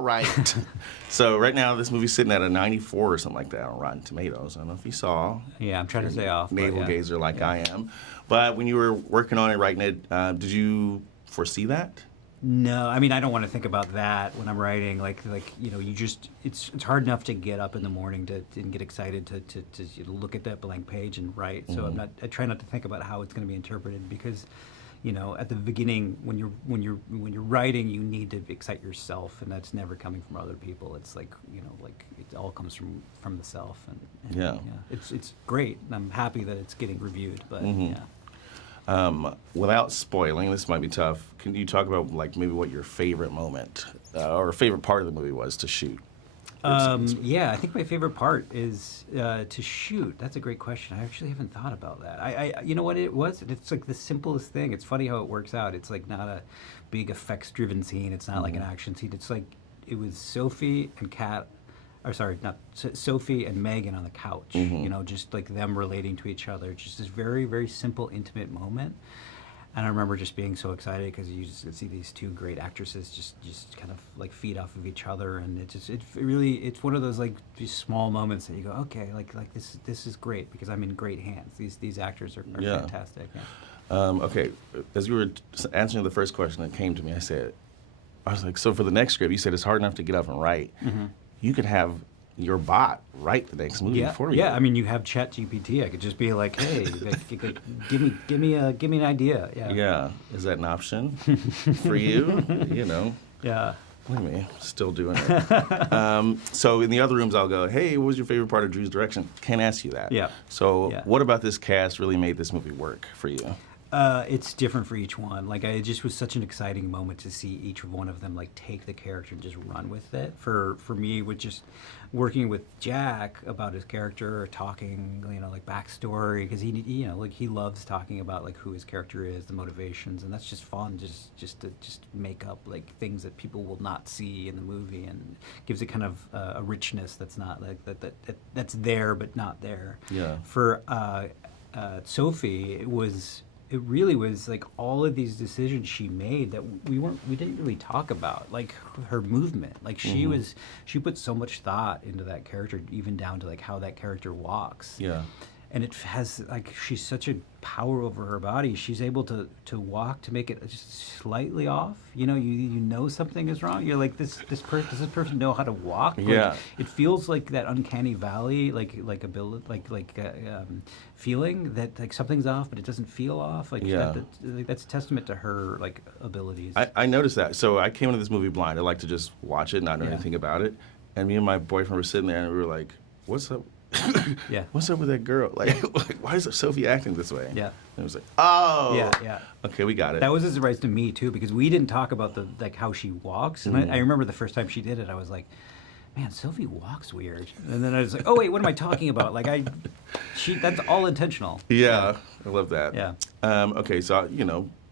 all right. So right now, this movie's sitting at a 94 or something like that on Rotten Tomatoes. I don't know if you saw. Yeah, I'm trying to stay off. Navel gazer like I am. But when you were working on it, writing it, did you foresee that? No, I mean, I don't want to think about that when I'm writing. Like you just it's hard enough to get up in the morning and get excited to look at that blank page and write. So I try not to think about how it's going to be interpreted because, at the beginning when you're writing, you need to excite yourself, and that's never coming from other people. It's like it all comes from the self, and yeah, it's great. I'm happy that it's getting reviewed, but yeah. Without spoiling, this might be tough. Can you talk about maybe what your favorite moment or favorite part of the movie was to shoot? Yeah, I think my favorite part is to shoot. That's a great question. I actually haven't thought about that. I you know what it was? It's like the simplest thing. It's funny how it works out. It's like not a big effects-driven scene. It's not like an action scene. It's like it was Sophie and Sophie and Megan on the couch. Just like them relating to each other. Just this very, very simple, intimate moment. And I remember just being so excited because you just see these two great actresses just kind of like feed off of each other, and it's one of those like these small moments that you go, okay, like this is great because I'm in great hands. These actors are fantastic. Yeah. Okay, as you were answering the first question that came to me, I was like, so for the next script, you said it's hard enough to get up and write. You could have your bot write the next movie for you. Yeah, I mean, you have ChatGPT. I could just be like, hey, give me an idea. Yeah. Yeah. Is that an option for you? Yeah. Wait a minute, still doing it. So in the other rooms, I'll go, hey, what was your favorite part of Drew's direction? Can't ask you that. Yeah. So what about this cast really made this movie work for you? It's different for each one. Like, it just was such an exciting moment to see each one of them like take the character and just run with it. For me, with just working with Jack about his character, or talking, like backstory, because he loves talking about like who his character is, the motivations, and that's just fun. Just to make up like things that people will not see in the movie, and gives it kind of a richness that's not like that's there but not there. Yeah. For Sophie, it really was like all of these decisions she made that we didn't really talk about, like her movement. Like she put so much thought into that character, even down to like how that character walks. Yeah. And it has like, she's such a power over her body. She's able to walk to make it just slightly off. You know something is wrong. You're like, does this person know how to walk? Yeah. Like, it feels like that uncanny valley, like ability, feeling that like something's off, but it doesn't feel off. Like that's a testament to her like abilities. I noticed that. So I came into this movie blind. I like to just watch it, not know anything about it. And me and my boyfriend were sitting there, and we were like, "What's up?" What's up with that girl? Like why is Sophie acting this way? Yeah. And it was like, oh. Yeah. Okay, we got it. That was a surprise to me too, because we didn't talk about how she walks. And I remember the first time she did it, I was like, man, Sophie walks weird. And then I was like, oh wait, what am I talking about? Like that's all intentional. Yeah, I love that. Yeah. Okay, so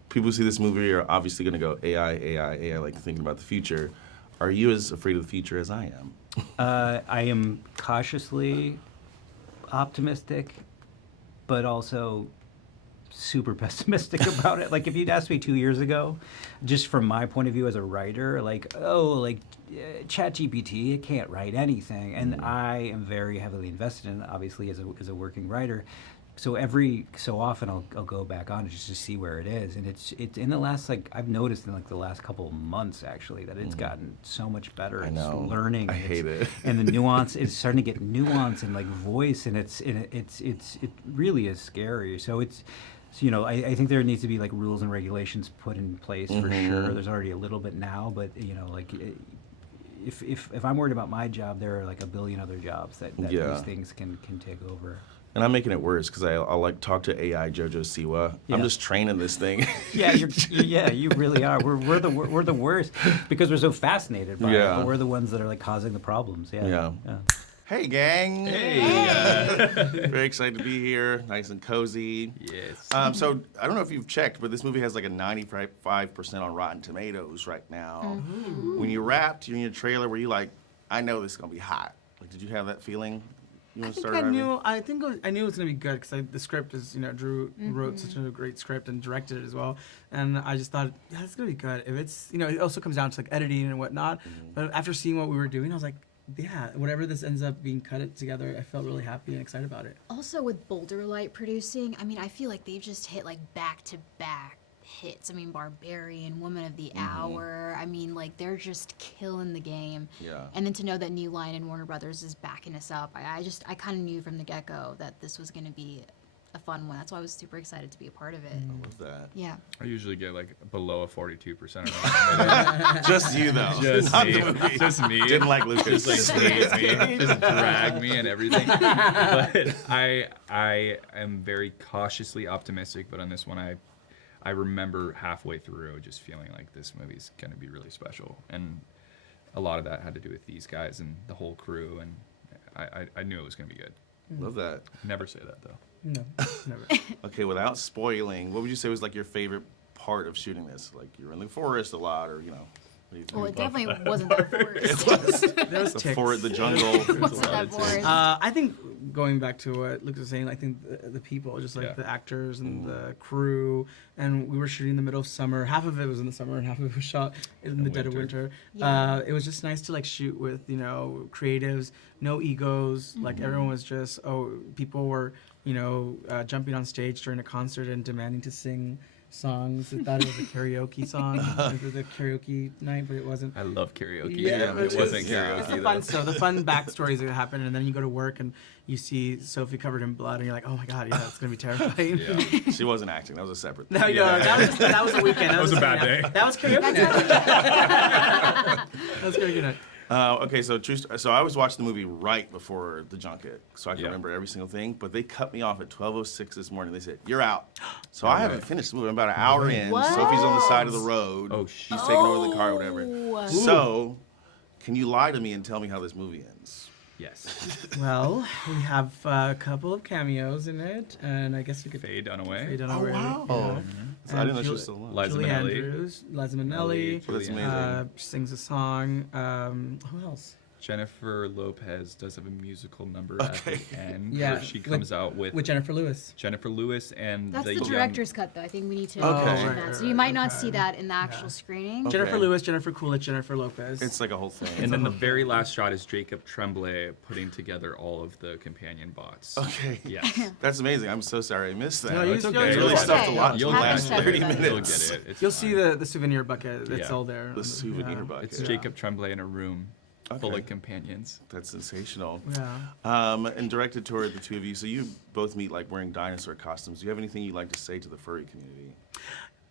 people who see this movie are obviously going to go AI, like thinking about the future. Are you as afraid of the future as I am? I am cautiously optimistic, but also super pessimistic about it. Like, if you'd asked me 2 years ago, just from my point of view as a writer, ChatGPT, it can't write anything. And I am very heavily invested in it, obviously, as a working writer. So every so often I'll go back on it just to see where it is, and it's in the last I've noticed in the last couple of months actually that it's gotten so much better. I know. It's learning. I hate it. And the nuance is starting to get nuance and voice, and it really is scary. So it's I think there needs to be rules and regulations put in place for sure. There's already a little bit now, but if I'm worried about my job, there are a billion other jobs that these things can take over. And I'm making it worse because I'll talk to AI Jojo Siwa. Yeah. I'm just training this thing. Yeah, you really are. We're the worst because we're so fascinated by it. But we're the ones that are causing the problems. Yeah. Hey, gang. Hey. Very excited to be here. Nice and cozy. Yes. So I don't know if you've checked, but this movie has a 95% on Rotten Tomatoes right now. When you wrapped, you're in your trailer, were you I know this is gonna be hot? Did you have that feeling? You want to I start? think I Harvey? knew. I knew it was gonna be good because the script is, Drew wrote such a great script and directed it as well, and I just thought, yeah, it's gonna be good. If it's, it also comes down to like editing and whatnot. But after seeing what we were doing, I was like, yeah, whatever this ends up being, cut it together. I felt really happy and excited about it. Also with Boulder Light producing, I mean, I feel like they've just hit like back-to-back hits. I mean, Barbarian, Woman of the Hour. I mean, like, they're just killing the game. Yeah. And then to know that New Line and Warner Brothers is backing us up, I kind of knew from the get-go that this was going to be a fun one. That's why I was super excited to be a part of it. I love that. Yeah. I usually get like below a 42%. Just you though. Just Not me. the movie. Just me. Didn't like Lucas. Just like squeeze me, just drag me and everything. But I am very cautiously optimistic. But on this one, I remember halfway through just feeling like this movie's going to be really special, and a lot of that had to do with these guys and the whole crew, and I knew it was going to be good. Love that. Never say that though. No, never. Okay, without spoiling, what would you say was like your favorite part of shooting this? Like you're in the forest a lot, or what do you think? Well, it definitely wasn't that forest. There was The ticks. the jungle. wasn't that forest. I think going back to what Lucas was saying, I think the people, just like Yeah. the actors and the crew, and we were shooting in the middle of summer. Half of it was in the summer, and half of it was shot in the dead of winter. Yeah. It was just nice to like shoot with creatives, no egos. Like everyone was just people were jumping on stage during a concert and demanding to sing songs. They thought it was a karaoke song. It was a karaoke night, but it wasn't. I love karaoke. Yeah, it wasn't karaoke. It's the though. fun stuff, the fun backstories that happen, and then you go to work and you see Sophie covered in blood, and you're like, oh my god, yeah, it's gonna be terrifying. Yeah. She wasn't acting. That was a separate No, thing. that was a weekend. That was a bad day. That was karaoke night. That was karaoke night. Okay, so I was watching the movie right before the junket, so I can Yeah. remember every single thing. But they cut me off at 12:06 this morning. They said, "You're out." So I haven't finished the movie. I'm about an hour in. What? Sophie's on the side of the road. Oh, she's taking over the car, or whatever. Oh. So, can you lie to me and tell me how this movie ends? Yes. Well, we have a couple of cameos in it, and I guess you could Faye Dunaway. Faye Dunaway. Oh wow! Yeah. So I didn't know she was Julie- still alive. Liza Julie Minnelli. Andrews, Liza Minnelli, Well, that's Julie amazing. sings a song. Who else? Jennifer Lopez does have a musical number Okay. at the end Yeah, where she comes out with Jennifer Lewis. Jennifer Lewis and That's the young- director's cut, though. I think we need to Okay. mention Right, that. right, So you might not okay. see that in the actual screening. Okay. Jennifer Lewis, Jennifer Coolidge, Jennifer Lopez. It's like a whole thing. And then the very last shot is Jacob Tremblay putting together all of the companion bots. Okay. Yes. That's amazing. I'm so sorry I missed that. No, it's you'll- okay. you'll- really you'll- stuffed a lot in You'll the get last it. 30 You'll You'll minutes. get it. It's You'll see fine. the souvenir bucket that's Yeah. all there. The souvenir bucket. It's Jacob Tremblay in a room full Okay. of companions. That's sensational. Yeah. And directed toward the two of you. So you both meet like wearing dinosaur costumes. Do you have anything you'd like to say to the furry community?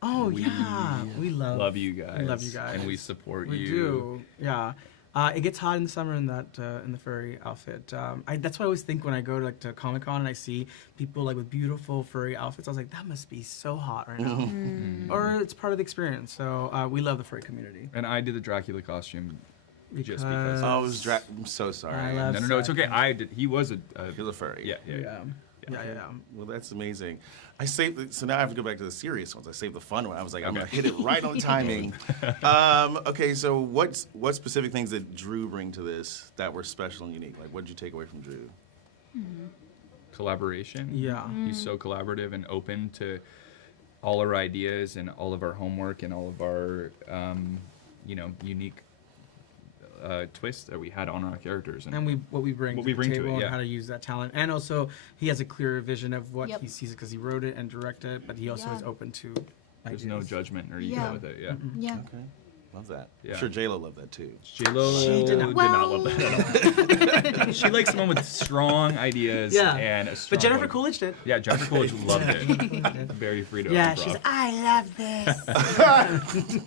Oh yeah, we Love you guys. We love you guys. And we support We you. do. Yeah. It gets hot in the summer in the furry outfit. That's what I always think when I go to Comic-Con and I see people like with beautiful furry outfits. I was like, that must be so hot right now. Or it's part of the experience. So we love the furry community. And I did the Dracula costume just Because- because. Oh, it was I'm so sorry. I love No, it's okay. Saturn. I did. He was a. He was a furry. Yeah. Well, that's amazing. I saved so now I have to go back to the serious ones. I saved the fun one. I was like, I'm gonna Okay. hit it right on timing. Okay, so what specific things did Drew bring to this that were special and unique? Like, what did you take away from Drew? Collaboration. Yeah. He's so collaborative and open to all our ideas and all of our homework and all of our, unique twists that we had on our characters. And what we bring What to we the bring to table it, and yeah. how to use that talent. And also, he has a clearer vision of what Yep. he sees because he wrote it and directed it, but he also is open to There's ideas. no judgment or ego Yeah. with it. Yeah. Yeah. Okay, love that. Yeah. I'm sure J-Lo loved that too. J-Lo She did not- not love that at all. She likes someone with strong ideas Yeah. and a strong But Jennifer point. Coolidge did. Yeah, Jennifer Coolidge loved it. Very free to Yeah, improv. she's I love this.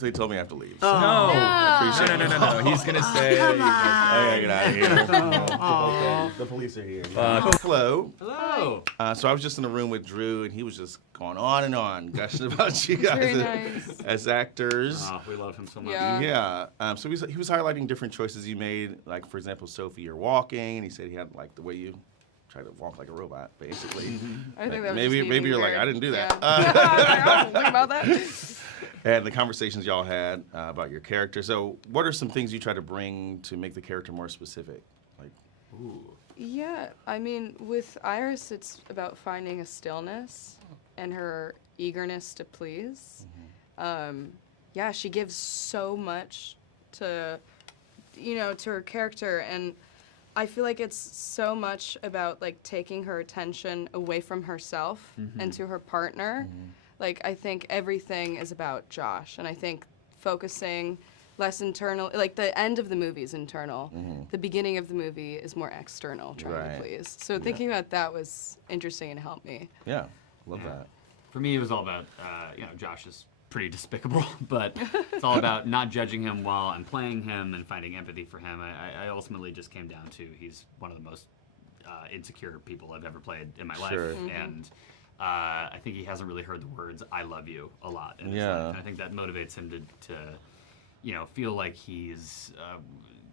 They told me I have to leave. No. I appreciate it. No. He's gonna say. I gotta get out of here. The police are here. Hello. Hello. So I was just in the room with Drew, and he was just going on and on, gushing about you guys Very nice. as actors. Oh, we love him so much. Yeah. Yeah. So he was highlighting different choices you made. Like, for example, Sophie, you're walking, and he said he had, like, the way you try to walk like a robot, basically. I think that would maybe just be you're like, weird. I didn't do that. Yeah. I don't think about that. And the conversations y'all had about your character. So, what are some things you try to bring to make the character more specific? Like, ooh. Yeah, I mean, with Iris, it's about finding a stillness and her eagerness to please. Yeah, she gives so much to, to her character, and I feel like it's so much about like taking her attention away from herself and to her partner. Like, I think everything is about Josh, and I think focusing less internal, like the end of the movie is internal. The beginning of the movie is more external, trying to please. So thinking about that was interesting and helped me. Yeah, love that. For me, it was all about, Josh is pretty despicable, but it's all about not judging him while I'm playing him and finding empathy for him. I ultimately just came down to he's one of the most insecure people I've ever played in my life. And I think he hasn't really heard the words "I love you" a lot in his life. And I think that motivates him to feel like he's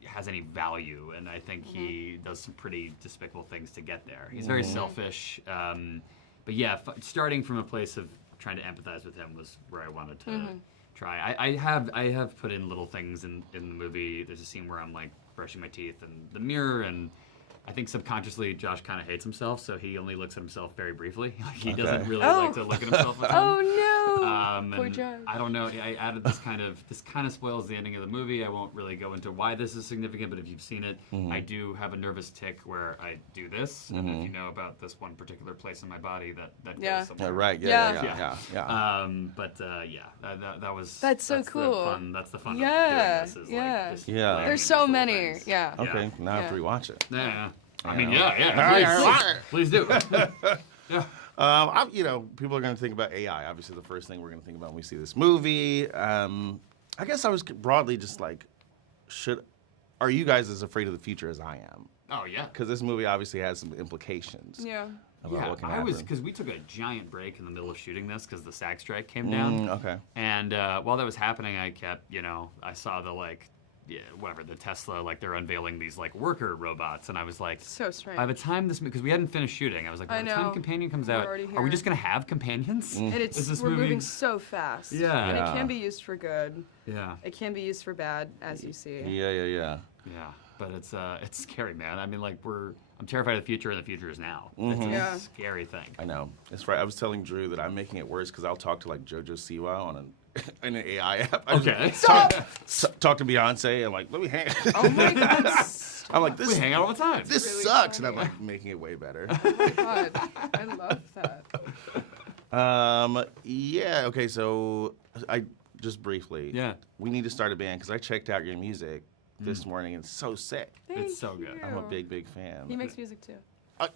has any value. And I think he does some pretty despicable things to get there. He's very selfish. But yeah, starting from a place of trying to empathize with him was where I wanted to try. I have put in little things in the movie. There's a scene where I'm like brushing my teeth in the mirror, and I think subconsciously Josh kind of hates himself, so he only looks at himself very briefly. He doesn't really like to look at himself. Poor Josh. I don't know. I added this kind of spoils the ending of the movie. I won't really go into why this is significant, but if you've seen it, I do have a nervous tick where I do this, and if you know about this one particular place in my body that goes somewhere. Right. Yeah. That was That's so cool. That's the fun Yeah, of doing this. Is yeah. Like, just Yeah. layering There's these so little many. things. Yeah. Okay, now I have to rewatch it. Yeah. I mean, please do. People are going to think about AI. Obviously, the first thing we're going to think about when we see this movie. I guess I was broadly just like, are you guys as afraid of the future as I am? Oh yeah. Because this movie obviously has some implications. Yeah. About what can I happen. was, because we took a giant break in the middle of shooting this because the SAG strike came down. Okay. And while that was happening, I kept, I saw the Tesla, like they're unveiling these like worker robots, and I was like, So strange. by the time because we hadn't finished shooting, I was like, by the time Companion comes out, already are we here. just gonna have companions? And we're moving so fast. Yeah. And Yeah. it can be used for good. Yeah. It can be used for bad, as you see. Yeah. Yeah, but it's scary, man. I mean, like I'm terrified of the future, and the future is now. It's a scary thing. I know. That's right. I was telling Drew that I'm making it worse because I'll talk to like JoJo Siwa on an AI app. Okay. Talk to Beyonce and like, let me hang. Oh my God. I'm like, We this hang out all the time. this really sucks, funny. and I'm like making it way better. Oh my God. I love that. Yeah. Okay. So I just briefly. Yeah. We need to start a band because I checked out your music this morning and it's so sick. It's so good. Thank I'm a you. big fan. He makes music too.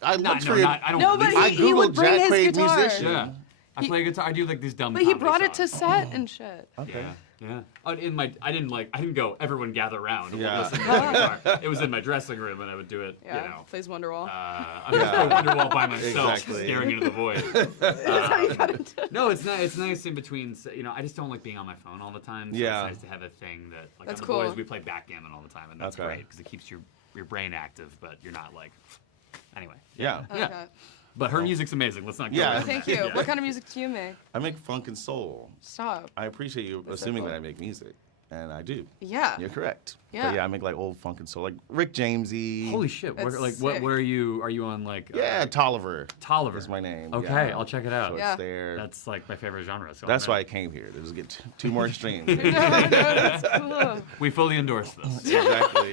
I looked for it. I don't. No, but I he would googled bring Jack his Quaid guitar. musician. Yeah. I play guitar. I do like these dumb. But he comedy brought it to songs. set and shit. Okay. Yeah. I didn't go, everyone gather around. And Yeah. we'll listen to the guitar. It was in my dressing room, and I would do it, Yeah. Plays Wonderwall. I would play Wonderwall by myself, Exactly. staring into the void. That's how you got into it. No, it's nice in between. I just don't like being on my phone all the time. So Yeah. it's nice to have a thing that, like, That's on the cool. boys, we play backgammon all the time, and that's Okay. great because it keeps your brain active, but you're not like. Anyway. Yeah. Yeah. Okay. But her music's amazing. Let's not go. Yeah. over Thank that. you. What kind of music do you make? I make funk and soul. Stop. I appreciate you That's so assuming cool. that I make music, and I do. Yeah. You're correct. Yeah. But yeah, I make like old funk and soul, like Rick Jamesy. Holy shit! That's What sick. are you on like? Yeah, Tolliver. Tolliver is my name. Okay, yeah. I'll check it So out. Yeah. it's there. That's like my favorite genre. So That's I'm why I in. came here. To get two more streams. No, that's cool. We fully endorse this. Exactly.